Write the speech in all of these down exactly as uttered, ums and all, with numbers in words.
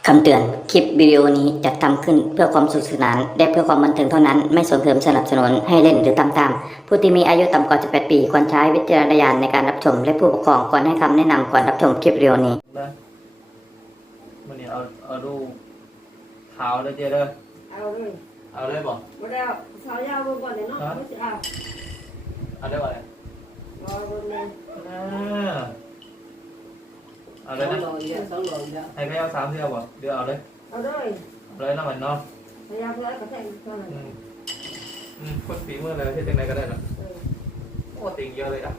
คำเตือน คลิปวิดีโอนี้จัดทำขึ้นเพื่อความสนุกสนานและเพื่อความบันเทิงเท่านั้น ไม่ส่งเสริมสนับสนุนให้เล่นหรือตามตามผู้ที่มีอายุต่ำกว่าสิบแปดปีควรใช้วิจารณญาณในการรับชมและผู้ปกครองควรให้คำแนะนำก่อนรับชมคลิปวิดีโอนี้นะมันนี่เอาเอาดูเท้าเลยเจ้าเด้อเอาเลยเอาเลยบอกบ่ได้เอาสาวยาวเบิ่งก่อนเดี๋ยวเนาะไม่สิเอาเอาได้บ่เลยรอเบิ่งแม่อ่าเอาเลยนะให้แม่เอาสามเที่ยวบ่เดี๋ยวเอาเลยเอาเลยเอาเลยน้ำมันเนาะพยายามเพื่อนก็แทงเท่านั้นอืมอืมคนฝีมืออะไรที่ตรงไหนก็ได้เนาะโอ้ติงเยอะเลยอ่ะ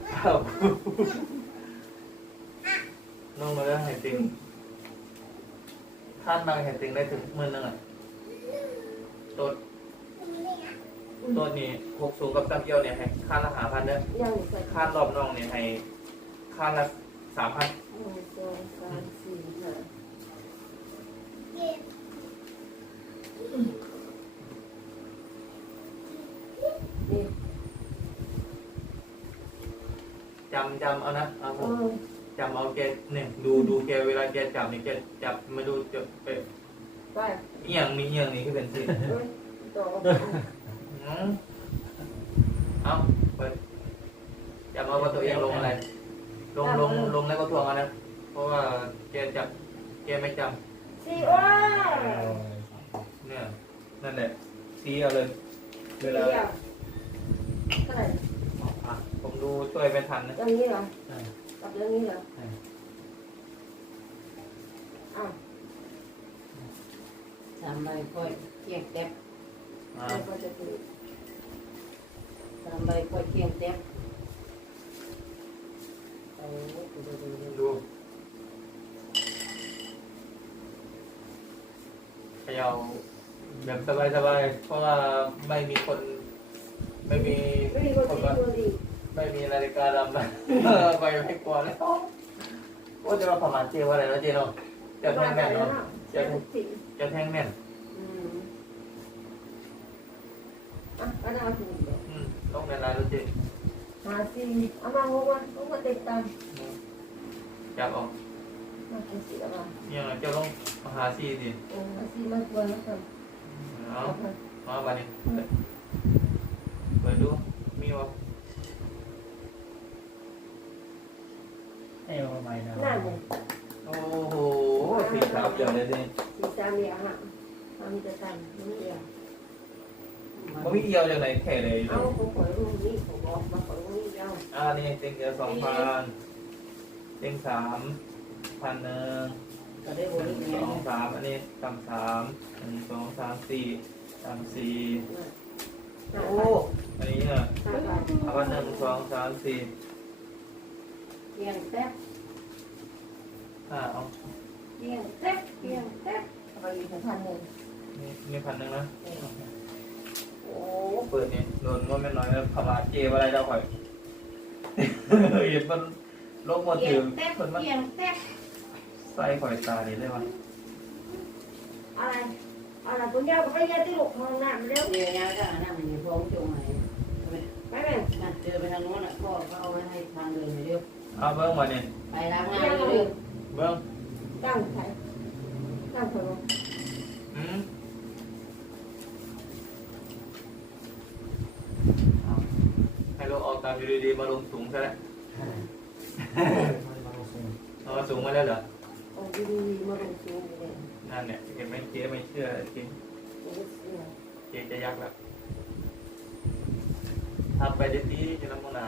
น้องมาแล้วให้ติงท่านบางให้ติงได้ถึงหมื่นนึงอ่ะต้นต้นนี่หกสูงกับตั้งเยี่ยวเนี่ยให้ค่าละหาพันเด้อค่ารอบน้องเนี่ยให้ค่าละสามพันหนึ่งสองสามสี่ห้านี่จำจำเอานะเอาจำเอาแกเนี่ยดูดูแกเวลาแกจับนี่แกจับมาดูจะไปไปเอียงมีเอียงนี่คือเป็นสิต่อเอาเปิดจำเอาว่าตัวเองลงอะไรลงลงลงแล้วก็ทวงเอานะเพราะว่าแกจับแกไม่จำซีโอ้เนี่ยนั่นแหละซีเอาเลยเวลาเท่าไหร่ผมดูช่วยไม่ทันนะอย่างนี้เหรอกับอย่างนี้เหรออ้าวทำใบค่อยเคี่ยงเต็บก็จะคือทำใบค่อยเคี่ยงเต็บดูเขย่าแบบสบายๆเพราะว่าไม่มีคนไม่มีคนมาไม่มีนาฬิกาดำนะไปไม่กลัวแล้วโอ้จะมาประมาณเจ้าอะไรนะเจ้าเนาะจะแทงแม่นเนาะจะจะแทงแม่นอ่ะก็น่าถูกอืมต้องในรายรู้จิหาซีเอามางงมาต้องมาติดตามจับออกมาเป็นสีอะไรยังไงจะต้องหาซีดิโอ้หาซีมากกว่าแล้วกันเอามาบ้านนี้เปิดดูมีวะให้เอาใหม่นะนั่นเลยโอ้โหสีขาวเยอะเลยสิสีสามเนี่ยฮะทำจะตันไม่เอียวมันมีเอียวอย่างไรแค่เลยเอาผมขอรูปนี้ผมบอกมาขอรูปนี้เอาอ่านี่เต็งเดียวสองพันเต็งสามพันหนึ่งสองสามอันนี้สามสามหนึ่งสองสามสี่สามสี่โอ้อันนี้เนี่ยพันหนึ่งสองสามสี่เพียงแป๊บอ่าเอาเพียงแป๊บเพียงแป๊บเอาไปอีกพันหนึ่งนี่นี่พันหนึ่งนะโอ้เปิดนี่โดนว่าไม่น้อยแล้วขมาเจวอะไรเราค่อยเห็นมันลงมาถึงมันมันใส่ข่อยตาดีเลยวะอะไรอะไรคุณย่าก็ไปยัดที่หกมองหน้าเร็วเดี๋ยวนี้ก็หน้ามันอยู่พร้อมจงไหนไปไหมนั่นเจอไปทางโน้นอ่ะพ่อเขาเอาไว้ให้ทางเดินเร็วเอาเบิ้งมาเนี่ยไปล้างหน้าเร็วเบิ้งตั้งใครตั้งคนอืมให้เราออกตามอยู่ดีๆมาลงสูงใช่ไหมเอาสูงมาแล้วเหรอโอ้ดีๆมาลงสูงเลยนั่นเนี่ยเห็นไหมเจ๊ไม่เชื่อจริงเจ๊จะยักแล้วทำไปได้ดีจะน้ำมันนา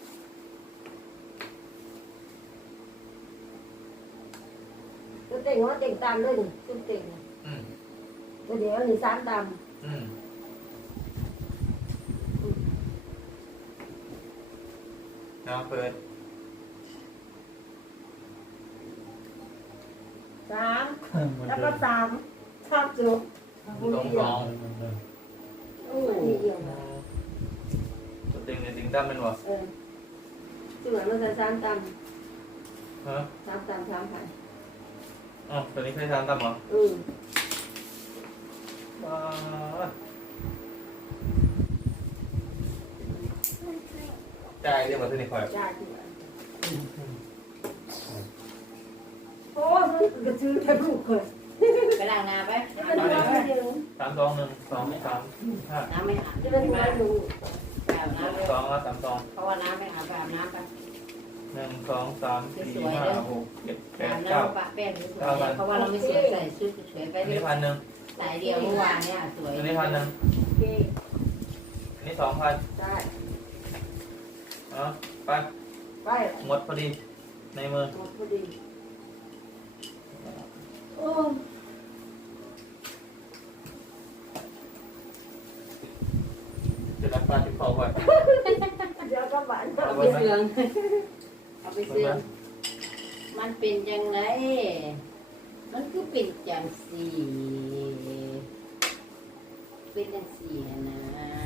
ตัวเต่งว่าเต่งตามเลยตัวเต่งตัวเดียวหนึ่งสามตามน้าเปิดสามแล้วก็สามชอบจุกตรงกองโอ้ยเดียวตัวเต็งเนี่ยติงตั้มเป็นวะเออจุกมันจะสามตามฮะสามตามสามพันอ๋อตัวนี้เคยทำตั้มเหรออืมจ่ายเรียกมาที่นี่คอยจ่ายโอ้ยกระชื้นแค่ลูกเลยล้างนาไปจะเป็นหัวคนเดียวสามสองหนึ่งสองสามห้าน้ำไม่อาบจะเป็นหัวหนูไปอาบน้ำเลยสองแล้วสามสองเพราะว่าน้ำไม่อาบไปอาบน้ำไปหนึ่งสองสามสี่ห้าหกเจ็ดแปอาดบเก้าน้ำปะแป้งสวยเพราะว่าเราไม่สวยใส่ชุดสวยไปอันเลนี้ยพันหนึ่งสายเดียวเมื่อวานเนี่ยสวยอันนี้พันหนึ่งโอเคอันนี้สองพันได้เอาไปไปหมดพอดีในมือหมดพอดีโอ้จะรับปลาติดคอก่อนเดี๋ยวก็หวานเอาไปเสื่องเอาไปเสื่องมันเป็นยังไงมันคือเป็นจังสี่เป็นจังสี่นะ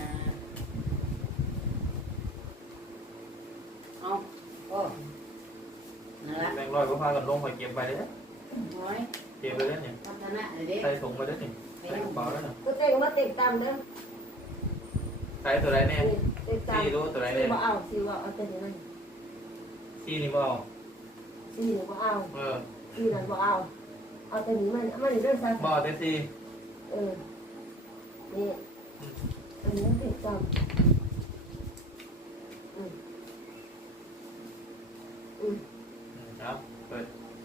เอาโอ้นั่นละแบงค์ร้อยก็พากันลงไปเก็บไปเลยนะน้อยเก็บไปเลยเนี่ยพัฒนาเลยเด้ใส่ถุงไปเลยเนี่ยใส่กระเป๋าแล้วเนี่ยก็เต็งมาเต็งตามเด้อใส่ตัวไหนเนี่ยเต็งตามซีรู้ตัวไหนซีเนี่ยบ่เอาซีบ่เอาแต่นี้นั่นซีนี่เปล่าซีนี่บ่เอาเออซีนั่นบ่เอาเอาแต่นี้มันมันเรื่องซะบ่เต็มซีเออนี่อันนี้เต็งตามอืมอืมครับเปิด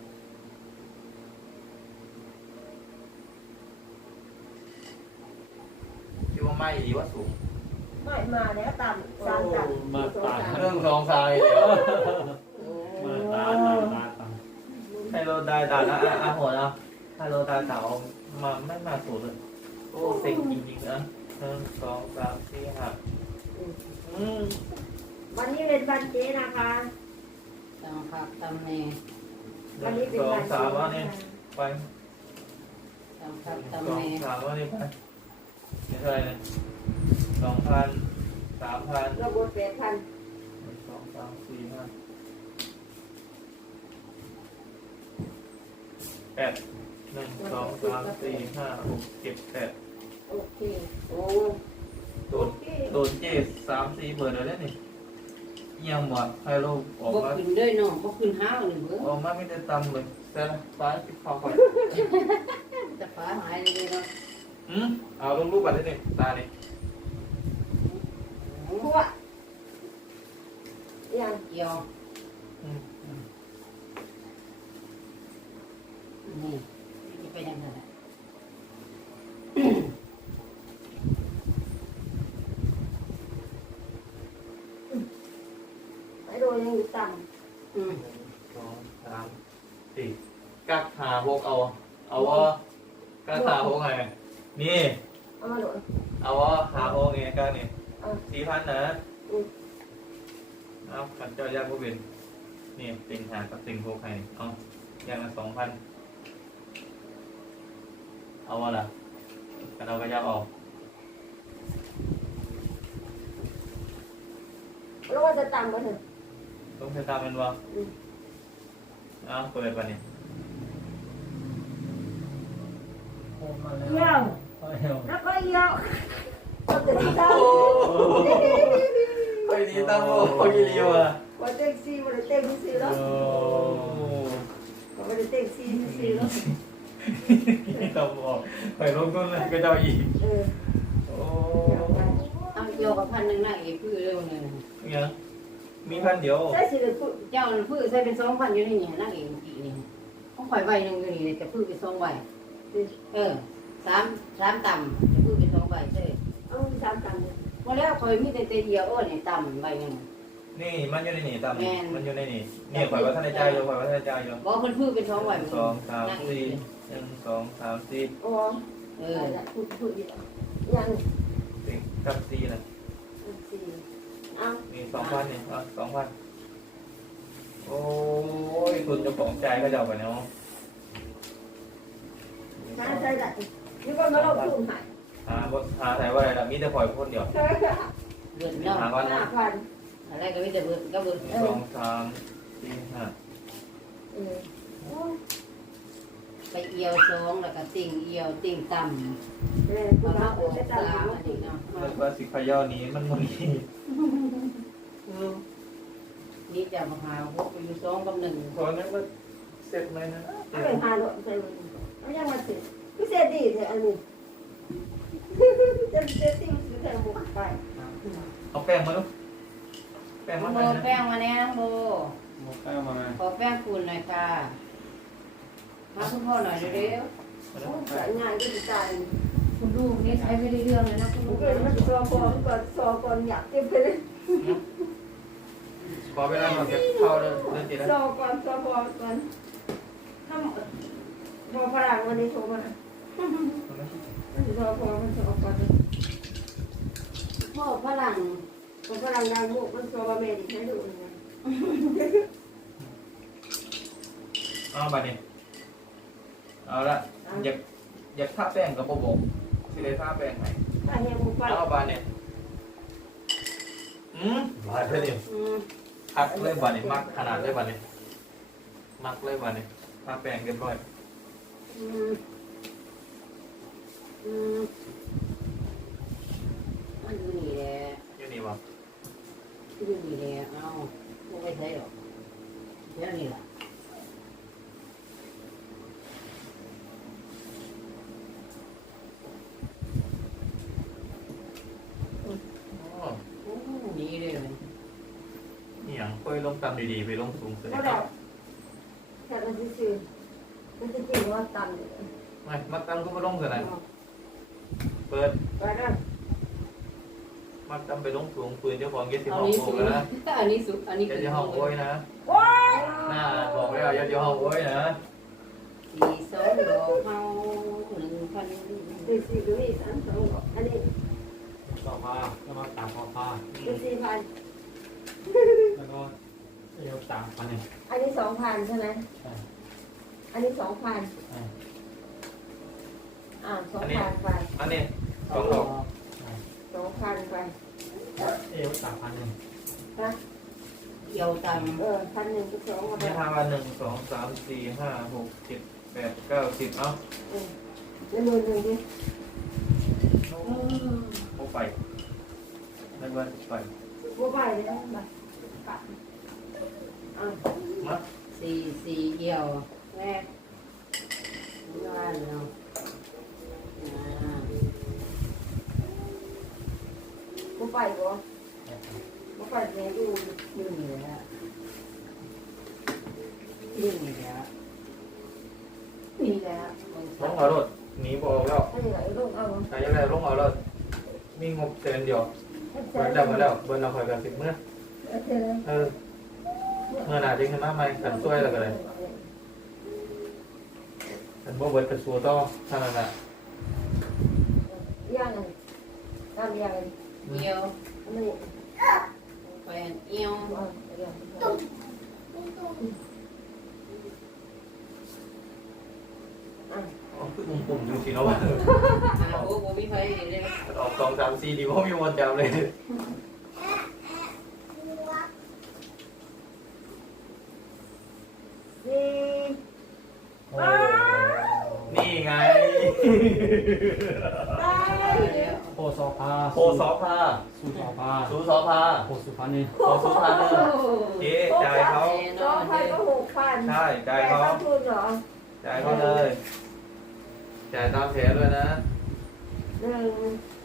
คิดว่าไม่ดีว่าสูงไม่มาแล้วตามสามตามมาตาเรื่องสองสายเดียวมาตาตาตาตาให้เราได้ด่านะอ่ะโหดนะให้เราได้เต่ามาไม่มาสูงเลยโอ้เซ็งจริงๆนะหนึ่งสองสามสี่ห้าอืมวันนี้เป็นวันเจ๊นะคะตำผักตำแหน่หวันนึ่นี้งเป็นสองวันสาเจ๊มวันนะนี้คะไปตำผักสอตำงแหน่สามวันนี้ไปเดี๋ยวเท่าไหร่เนี่ยสองพันสามพันระบบแปดพันหนึ่งสองสามสี่ห้าแปดหนึ่งสองสามสี่ห้าหกเจ็ดแปดโอเคโอ้โดนโดนเจ็ดสามสี่เบอร์เลยเนี่ยเยี่ยมหมดให้ลูกออกบ่มาขึ้นด้วยเนาะบ่ขึ้นห้าวหนึ่งเบ้อออกมาไม่ได้ตำเลยแต่ฟ้าติดคอคอยจะฟ้าหายเลยเนาะอืมเอาลงรูปบัตรได้เนี่ยตาเนี่ยพวกยังเกี่ยวอืมนี่จะไปยังไงไอ้โดยยังอยู่ต่อืมสองสามสี่กักหาพวกเอา เอาว่ากักหาพวกไงนี่ำเอามาโดยเอาว่าหาพวกไงกักเนี่ยเอาสี่พันนะอืมเอาขันเจ้ายากพวกเป็นนี่ติงหากับติงพวกใครเอาอย่างละสองพันเอาว่าล่ะกันเอาก็ยากออกแล้วว่าจะต่ำก็เถอะต้องใช้ตามเป็นว่าอืมเอาเปิดไปนี่โอ้มาแล้วเยี่ยมไปเอาแล้วก็เยี่ยมเอาแต่ที่ตั้งไปดีตั้งโอ้ยดีว่ะว่าเต็งซีว่าเต็งซีแล้วโอ้ว่าเต็งซีซีแล้วตำบอกไปลงต้นเลยก็เจ้าอีกเออโอ้เอาเกี่ยวกับพันหนึ่งนะเอกพื้นเร็วเลยยังมีพันเดียวใช่สิเลยพูดเจ้าพื้นใส่เป็นสองพันอยู่ในนี่นั่งเองกี่นี่เขาข่อยใบหนึ่งอยู่นี่แต่พื้นเป็นสองใบเออสามสามต่ำจะพื้นเป็นสองใบใช่เอาสามตันเลยมาแล้วข่อยมีแต่เดียวโอ้เนี่ยต่ำใบหนึ่งนี่มันอยู่ในนี่ตามแม่นมันอยู่ในนี่นี่ข่อยว่าท่านในใจอยู่ข่อยว่าท่านในใจอยู่บอกคนพื้นเป็นสองใบหนึ่งสองสามสี่หนึ่งสองสามสี่อ๋อเอเอออพูดพูดยังยังสี่กับสี่นะสี่เอามีสองพันนี่อ่ะสองพันโอ้ยคุณเจะของใจก็จะเอาไปเนาะหาใจได้นี่ก็มาลงทุนหายหาบทหาไทยว่าอะไรล่ะมีแต่ข่อยคนเดียวเบิดเนาะหาวันห้านะพันอะไรก็มีแต่เบิดก็เบิดหนึ่งสองสามสี่ห้าเออไปเอียวสองแล้วก็ติ่งเอียวติ่งต่ำเออคุมาณมามาอโออกจะสาตามมอันนี้เนาะแล้วก็สิขย่อนี้มันมันนี่นี่จะมาหาพวกไปอยู่สองกับหนึ่งตอนนั้นก็เสร็จไหมนะเอาไปหาโดนใส่มันเอายังมาเสร็จพี่เสเถอะอันนี้จะจะติ้งซื้อแทงบุกไปเอาแป้งมาลูกแป้งน้มาองไหโบนแป้งมาแน่น้องโบหมดแป้งมาไหมขอแป้งฝุ่นหน่อยค่ะมาคุณพ่อหน่อยเร็วสายงานก็จะจ่ายๆคุณลูกนี่ใช้ไม่ได้เรื่องเลยนะคุณผลูมกก็เลยมันซอก่อนก่อนซอก่อนอยากเก็บไปเลยขอเวลาหน่อยเก็บเข้าเดินเดินติดแล้วซอก่อนซอก่อนก่อนถ้าพอฝรั่งวันนี้โทรมามันซอพอมันซอก่อนพ่อฝรั่งพอฝรั่งดังบุกมันซอว่าแม่ดิให้ดูนะเอาบัดนี้เอาละอยากอยากทาแป้งกับโบโบสิได้ทาแป้งไหนถ้าเฮียบุกไปเอาบัดนี้อืมบาดเลยอืมคักเลยบัดนี้มักขนาดเลยบัดนี้มักเลยบัดนี้ทาแป้งเรียบร้อยอืมอืมอันนี้แหละอยู่นี่บ่อยู่นี่แหละเอาไม่ไปใช้หรอกเดี๋ยวนี้ล่ะอ๋อโอ้ดีเลยนี่หยังค่อยลงต่ำดีๆไปลงสูงเสร็จก็ได้แต่มันจะซื้อมันจะจริงว่าตันเลยไม่มักต่ำก็มาลงเถอะนะเปิดไปนะมักต่ำไปลงสูงปืนเจ้าของเก็ตสิบเอาห้องนี้โกสูงแล้วนะอันนี้สูงอันนี้เก็ตคือสิบห้องโอ้ยนะว้ายน่าบอกแล้วอย่าอย่าห้องโอ้ยนะสี่สองดอกเฮาหนึ่งพันสี่สี่ดูนี่สามสองอันนี้ต่อผ้าแล้วก็ตามพอผ้าสี่สี่พันแล้วก็เอวสามพันเนี่ยอันนี้สองพันใช่ไหมใช่อันนี้สองพันใช่อ่าสองพันไปอันนี้สองดอกสองพันไปเอวสามพันหนึ่งนะเกี่ยวตเออพันหนึ่งก็สองพันนี่ทำมาหนึ่งสองสามสี่ห้าหกเจ็ดแปดเก้าสิบเอ้าเออแล้วหมื่นหนึ่งดิำโอ้ไปไม่ว่าไปบัวใบเลยนะใบปัดอ่ามาสี่สี่เกี่ยวแรกว่าเนาะอ่าบัวใบบัวบัวใบเนี่ยดูยื่นอยู่แล้วยื่นอยู่แล้วนี่แหละลงเอารถหนีบอกแล้วอันนี้ไหนลูกเอาใครจะได้ลงเอารถมีงบเซนเดียวเบิร์นดำมาแล้วเบิร์นเอาคอยกันสิบเมื่อโอเคเลยเออเมื่อหนาจริงขึ้นมาใหม่กันช่วยแล้วก็เลยกันบ่เบิร์ดกระสัวต่อเท่านั้นแหละย่างไงทำย่างไงเกี่ยวอันนี้ไปเอี่ยวอ่าเดี๋ยวอ่ะอ๋อคือปุ่มๆดูสิเนาะว่าหาโอ้โหมีใครเลยออกสองสามสี่ดีเพราะมีวนแถวเลยสี่โอ้นี่ไงได้แล้วโคซอผ้าโคซอพาสูซอผ้าสูซอพาโคสุพรรณนี่โคสุพาเนอร์เจ๊จ่ายเขาสองพันก็หกพันใช่จ่ายเขาเข้าทุนเหรอจ่ายเขาเลย จ่ายตามแผนด้วยนะหนึ่ง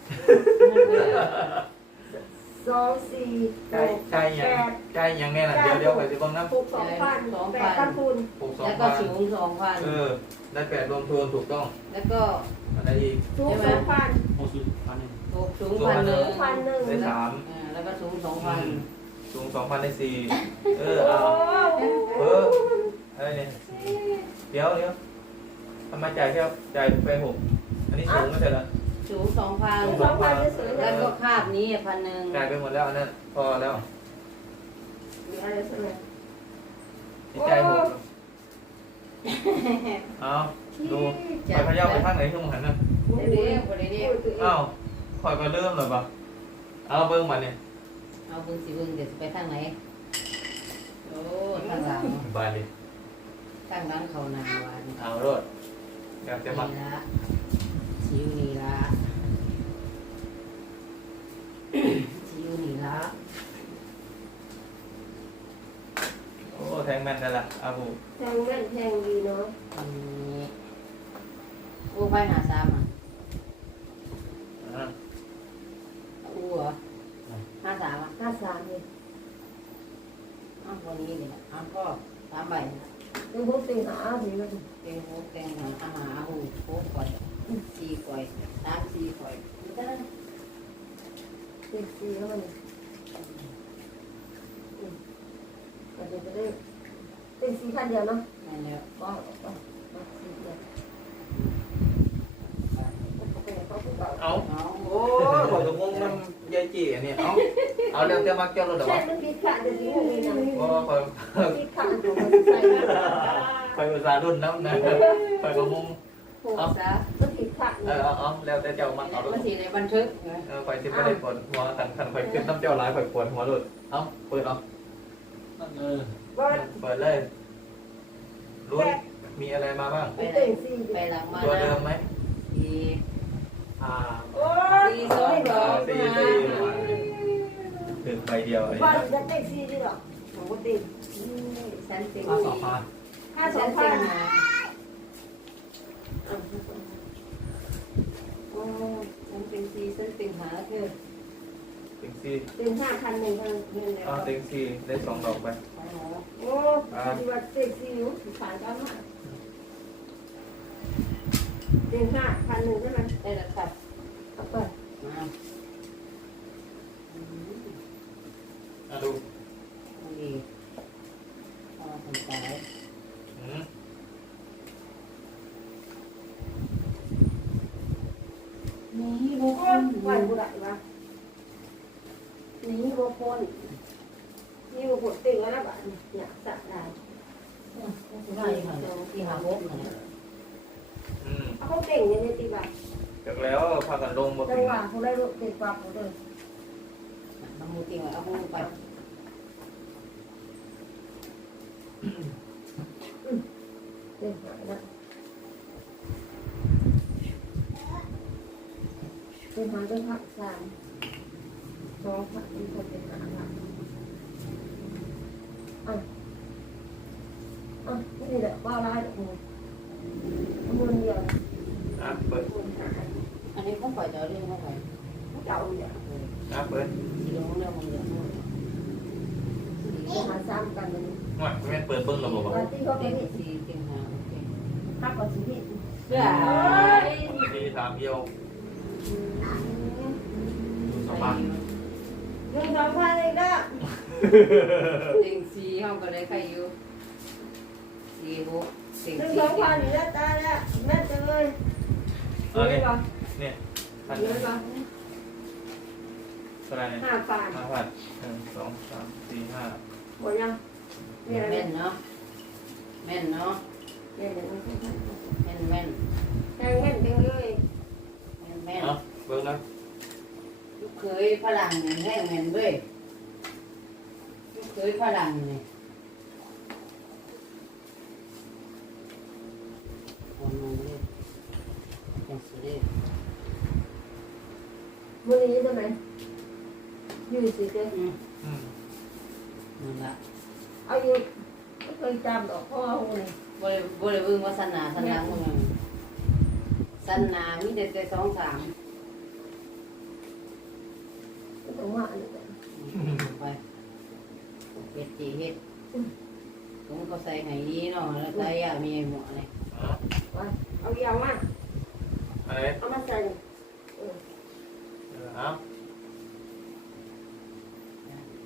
สองสี่หจ่ายกจ่ายยังแปดจ่ายยังไงน่ะเดี๋ยวเดี๋ยวไปสิเบังน้ำหกสองพันแปดพันทุนหกสองแล้วก็พันสูงสองพันเออ ได้แปดรวมทุนถูกต้องแล้วก็อันไหนอีกทุกสองพันโคสุพรรณนี่หกสูงพันหนึ่งพันหนึ่งได้สามอ่าแล้วก็สูงสองพันสูงสองพันได้สี่เออโอ้เอาโหเอออะไรเนี่ยเดี๋ยวเดี๋ยวทำไมจ่ายแค่จ่ายไปหกอันนี้สูงไม่ใช่เหรอสูงสองพันสองพันจะสวยเลแล้ยวก็คาบนี้พันหนึ่งจ่ายไปหมดแล้วอันนั้นพอแล้วมีอะไรสวยนี่จ่ายหกเอาดูไปพะเยาไปทางไหนช่วงหันนะเดี๋ยวเดี๋ยวเดี๋ยวเดี๋ยวอ้าวคอยก็เริ่มเลยปะเอาเบิ้งมาเนี่ยเอาเบึงสิเบึงเดี๋ยวสิไปทางไหนโอ้ทางหลังบายเลยทางหลังเขานานวันเอารถอยากจะมานี่ละชิวนี่ละชิวนี่ละโอ้แทงแม่นได้ละอาบูแทงแม่นแทงดีเนาะอันนี้โอ้ไปหาสามอ่ะอ่ะอู้เหรอห้าสามอ่ะห้าสามนี่อ้าววันนี้เนี่ยอ้าวก็สามใบดูพวกติ่งหาสิมันเต็งหกเต็งหาอาหารหูโค้กก่อยสี่ก่อยสามสี่ก่อยมันจะได้ติ่งสี่แล้วมันก็จะได้ติ่งสี่ขั้นเดียวเนาะนั่นแหละก็ก็สี่เดียวเขาพูดเก่าเอาเอาโอ้ยขอตกลงมันยายจีอันนี้เอาเอาเรื่องเจ้ามักเจ้ารถเดี๋ยวใช่วะมันผิดขาดเดี๋ยวนี้มีนะเพราะว่าคอยผิดขาดของมันใส่คอยอุตส่าห์รุ่นน้ำนะคอยกระมุงโค้กซะมันผิดขาดเออเอาเอาแล้วแต่เจ้ามักเอารถมันสีในบันทึกไงเออคอยสิไม่ได้ปวดหัวคันคันคอยขึ้นน้ำเจ้าร้ายคอยปวดหัวรถเอาเปิดเอาเออว่าเปิดเลยรุ่นมีอะไรมาบ้างติ่งสี่ไปหลังมาตัวเดิมไหมสี่อ่าโอ้ยสี่สองสองสี่ห้าสี่ถึงใบเดียวไอ้ว่าจะติ่งสี่ดีหรอของกูติ่งฉันเต็งห้าสองพันห้าสฉัองนพัเต็นงหาโอ้ฉันเป็นสี่ฉันเต็งหาเธอติงสี่ติ่งห้าพันหนึ่งพันเงินแล้วเอาติงสี่ได้สองดอกไปโอ้ที่ว่าติ่งสี่อยู่ขายกันมาติ่งห้าพันหนึ่งใช่ไหมได้แล้วครับเอาไปมาอ่ะดูดีพอสนใจอืมนี่บุโอ้คยคไหวลกูได้ปะนี่บุคคลนี่บุคคลติ่งแล้วนะบ้านเนี่ยสัตว์ได้ได้ค่ะที่หาบกเนี่ยอืมเขาเก่งอย่างนี้ตีบ้าจากแล้วพากันลงบนจังหวะเขาได้รถติดปั๊บเลยเอามือติ่งไว้เอามือไปติ่งหายนะติ่งหายเป็นผักสามสองผักอีกคนเป็นหาผักอ่ะอ่ะนี่แหละว่าร้ายแบบนี้มือเดียวอ่ะเปิดมือหายอันนี้เขาปล่อยเจ้าเรื่องเขาปล่อยเจ้าเนี่ยอ่ะเปิดสีเหลืองเรื่องมันเหลืองติ่งหาซ้ำกันเลยหน่อยไม่เปิดเบิ้งเราบอกว่าว่าที่เขาไปเต็งนี่สีเต็งหาโอเคพักก่อนสิพี่เพื่อทีสามเดียวดูสใส่บายหนึ่งสองพันเลยก็เต็งสีเขาก็ได้ใครอยู่สีบกเต็งหนึ่งสีสองพันอยู่แล้วตายแล้วแม่จะเลยเอันเยนี้อะป่ะเนี่ยพันเยอะป่ะเท่าไหรเนี่ยห้าพันห้าพันหนึ่งสองสามสี่ห้าหมดยังมีอะไรแม่นเนาะแม่นเนาะเดี๋ยวเดี๋ยวแม่นแม่นแทงแม่นจังเลยแม่นแม่นเนาะเบิ้งนะลูกเคยฝรั่งแห้งแม่นเว้ยลูกเคยฝรั่งนี่คนมันเลยจังสุดเลยมือนี้ใช่ไหมอยู่สิเจ้อืมอืมนั่นละเอาอยู่ไม่เคยจำดอกพ่อหูนี่บ่ได้บ่ได้เบิ่งว่าสันนาสันหลังมึงอะสันนามีแต่แต่สองสามก็ต้องว่าอันนี้ไปเฮ็ดจีเฮ็ดผมก็ใส่ไหดีเนาะแล้วใส่ยามีหมวกเลยเอาว่าเอายาวมากอะไรเอามาใส่เออเอาไป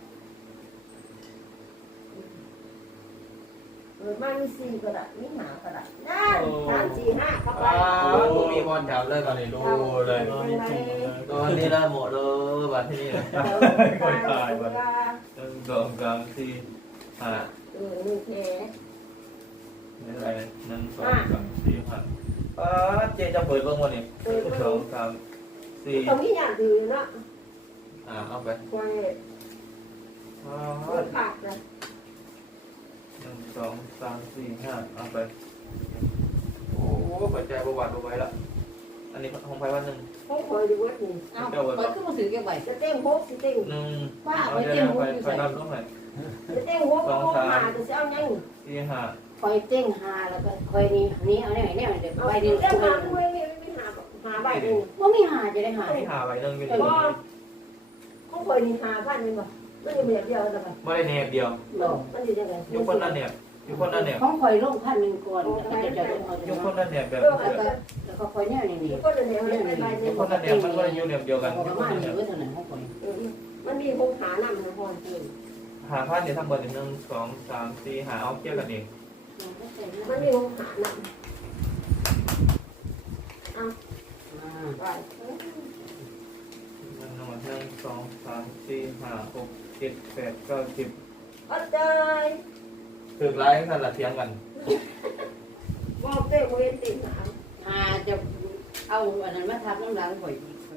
เออมามีสี่ก็ได้มีหาก็ได้นั่นสามสี่ห้าเข้าไปอ้าวมีบอลจับเลยตอนนี้ดูเลยตอนนี้จุ่มเลยตอนนี้ละหมดเลยบัดที่นี่เลยตายตายหนึ่งสองสามสี่ห้าเออนี่แค่ไม่เป็นไรหนึ่งสองสามสี่ห้าป้าเจ๊จะเปิดเบิ้งวันนี้หนึ่งสองสามสี่ตรงนี้อย่างอื่นเนาะอ่าเอาไปควายอ่าควายขาดนะหนึ่งสองสามสี่ห้าเอาไปโอ้ปัจจัยประวัติเอาไว้ละอันนี้ของไฟวันหนึ่งเขาคอยดูว่านี่เอ้าเปิดขึ้นมาถือแก้วใบจะเต้งโฮกสิเต้งหนึ่งป้าเอาเดี๋ยวไฟไฟนับต้องไหนจะเต้งโฮกก็โฮกมาจะเอายังสี่ห้าคอยเต้งหาแล้วก็คอยนี่นี้เอาเนี่ยเนี่ยเดี๋ยวเอาใบไปเดีเรื่ยอวงคอหาย ด้วยนี่ไม่หาหาใบหนึ่งว่าไม่หาจะได้หาที่หาไว้เรื่องอยู่เพดีราะเขาเคยมีหาพันหนึ่งป่ะมันอยู่แบบเดียวกันป่ะไม่ได้แนบเดียวบอกมันอยู่ยังไงยุคคนนั้นเนี่ยยุคคนนั้นเนี่ยของคอยลงพันหนึ่งก่อนแล้วก็จะจะเอายุคคนนั้นเนี่ยแบบเออแล้วก็แล้วก็คอยเนี่ยนี่นี่ก็เลยเนี่ยมันใบหนึ่ยุงคคนนั้นเนี่ยมันก็อยู่แนบเดียวกันปยุระคคนมาณนั้นนี้เนี่ยเท่านั้นของคอยมันมีคงหานำนะพ่อจริงหาพันเนี่ยทั้งหมดหนึ่งสองสามสี่หาเอาเกี่ยวกันเองมันมีคงหานำเอาไปหนึ่งหนึ่งสองสามสี่ห้าหกเจ็ดแปดเก้าสิบอาจารย์ถึงไล่กันละเทียงกันบอกเต้โมเห็นติ่งหาหาจะเอาอันนั้นมาทับน้ำหลังข่อยอี